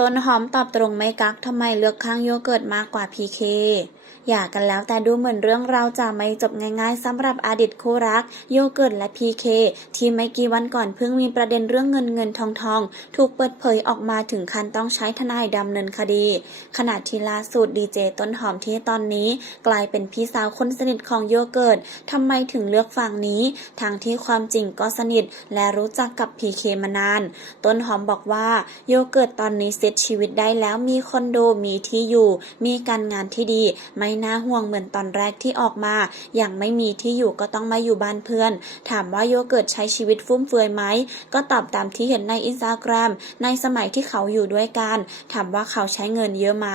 ต้นหอมตอบตรงไม่กักทำไมเลือกข้างโยเกิร์ตมากกว่าพีเคหย่ากันแล้วแต่ดูเหมือนเรื่องราวจะไม่จบง่ายๆสำหรับอดีตคู่รัก โยเกิร์ตและพีเคที่ไม่กี่วันก่อนเพิ่งมีประเด็นเรื่องเงินเงินทองทอง ถูกเปิดเผยออกมาถึงขั้นต้องใช้ทนายดำเนินคดี ขณะที่ล่าสุดดีเจต้นหอมที่ตอนนี้ กลายเป็นพี่สาวคนสนิทของโยเกิร์ตทำไมถึงเลือกฝั่งนี้ทางที่ความจริงก็สนิท และรู้จักกับพีเคมานาน ต้นหอมบอกว่าโยเกิร์ตตอนนี้เซ็ตชีวิตได้แล้วมีคอนโดมีที่อยู่ มีการงานที่ดี ไม่น่าห่วงเหมือนตอนแรกที่ออกมา อย่างไม่มีที่อยู่ก็ต้องมาอยู่บ้านเพื่อน ถามว่าโยเกิร์ตใช้ชีวิตฟุ่มเฟือยไหม ก็ตอบตามที่เห็นในอินสตาแกรมในสมัยที่เขาอยู่ด้วยกัน ถามว่าเขาใช้เงินเยอะไหม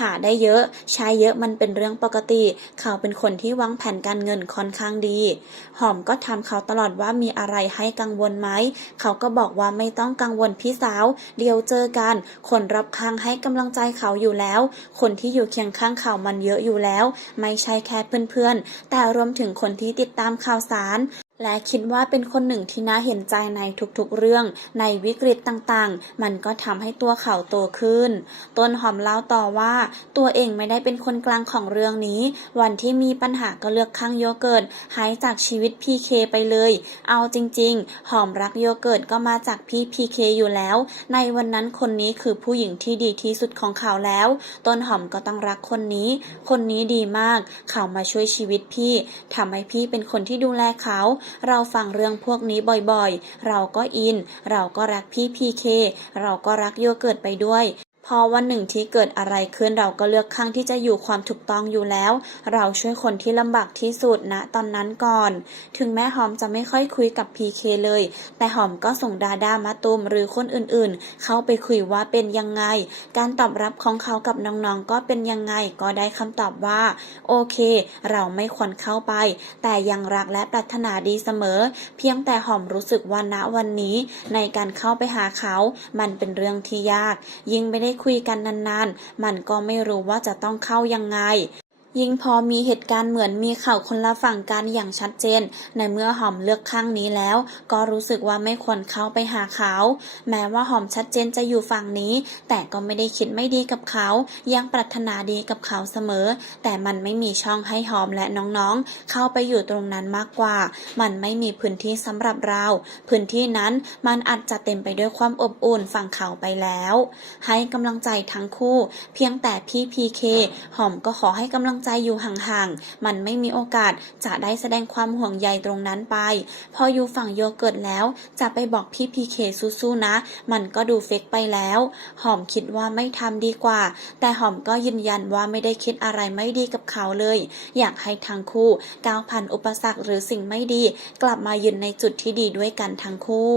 หาได้เยอะ ใช้เยอะมันเป็นเรื่องปกติ เขาเป็นคนที่วางแผนการเงินค่อนข้างดี หอมก็ถามเขาตลอดว่ามีอะไรให้กังวลไหม เขาก็บอกว่าไม่ต้องกังวลพี่สาว เดี๋ยวเจอกัน คนนรอบข้างให้กำลังใจเขาอยู่แล้ว คนที่อยู่เคียงข้างเขามันเยอะอยู่แล้ว ไม่ใช่แค่เพื่อนๆ แต่รวมถึงคนที่ติดตามข่าวสาร และคิดว่าเป็นคนหนึ่งที่น่าเห็นใจในทุกๆเรื่องในวิกฤตต่างๆ มันก็ทำให้ตัวเขาโตขึ้น ต้นหอมเล่าต่อว่า ตัวเองไม่ได้เป็นคนกลางของเรื่องนี้ วันที่มีปัญหาก็เลือกข้างโยเกิร์ตหายจากชีวิตพีเคไปเลย เอาจริงๆ หอมรักโยเกิร์ตก็มาจากพี่พีเคอยู่แล้ว ในวันนั้นคนนี้คือผู้หญิงที่ดีที่สุดของเขาแล้ว ต้นหอมก็ต้องรักคนนี้ คนนี้ดีมาก เขามาช่วยชีวิตพี่ทำให้พี่เป็นคนที่ดูแลเขาเราฟังเรื่องพวกนี้บ่อยๆ เราก็อิน เราก็รักพี่พีเค เราก็รักโยเกิร์ตไปด้วย พอวันหนึ่งที่เกิดอะไรขึ้นเราก็เลือกข้างที่จะอยู่ความถูกต้องอยู่แล้ว เราช่วยคนที่ลำบากที่สุดนะตอนนั้นก่อน ถึงแม้หอมจะไม่ค่อยคุยกับพีเคเลย แต่หอมก็ส่งดาดามาตุมหรือคนอื่นๆ เข้าไปคุยว่าเป็นยังไง การตอบรับของเขากับน้องๆก็เป็นยังไงก็ได้คำตอบว่า โอเค เราไม่ควรเข้าไป แต่ยังรักและปรารถนาดีเสมอ เพียงแต่หอมรู้สึกว่าณวันนี้ ในการเข้าไปหาเขา มันเป็นเรื่องที่ยาก ยิ่งไม่ได้คุยกันนานๆ มันก็ไม่รู้ว่าจะต้องเข้ายังไง ยิ่งพอมีเหตุการณ์เหมือนมีข่าวคนละฝั่งกันอย่างชัดเจน ในเมื่อหอมเลือกข้างนี้แล้ว ก็รู้สึกว่าไม่ควรเข้าไปหาเขา แม้ว่าหอมชัดเจนจะอยู่ฝั่งนี้ แต่ก็ไม่ได้คิดไม่ดีกับเขา ยังปรารถนาดีกับเขาเสมอ แต่มันไม่มีช่องให้หอมและน้องๆ เข้าไปอยู่ตรงนั้นมากกว่า มันไม่มีพื้นที่สำหรับเรา พื้นที่นั้นมันอาจจะเต็มไปด้วยความอบอุ่นฝั่งเขาไปแล้ว ให้กำลังใจทั้งคู่ เพียงแต่พี่พีเคหอมก็ขอให้กำลังใจอยู่ห่างๆ มันไม่มีโอกาสจะได้แสดงความห่วงใยตรงนั้นไป พออยู่ฝั่งโยเกิร์ตแล้ว จะไปบอกพี่พีเคสู้ๆนะ มันก็ดูเฟกไปแล้ว หอมคิดว่าไม่ทำดีกว่า แต่หอมก็ยืนยันว่าไม่ได้คิดอะไรไม่ดีกับเขาเลย อยากให้ทั้งคู่ก้าวผ่านอุปสรรคหรือสิ่งไม่ดี กลับมายืนในจุดที่ดีด้วยกันทั้งคู่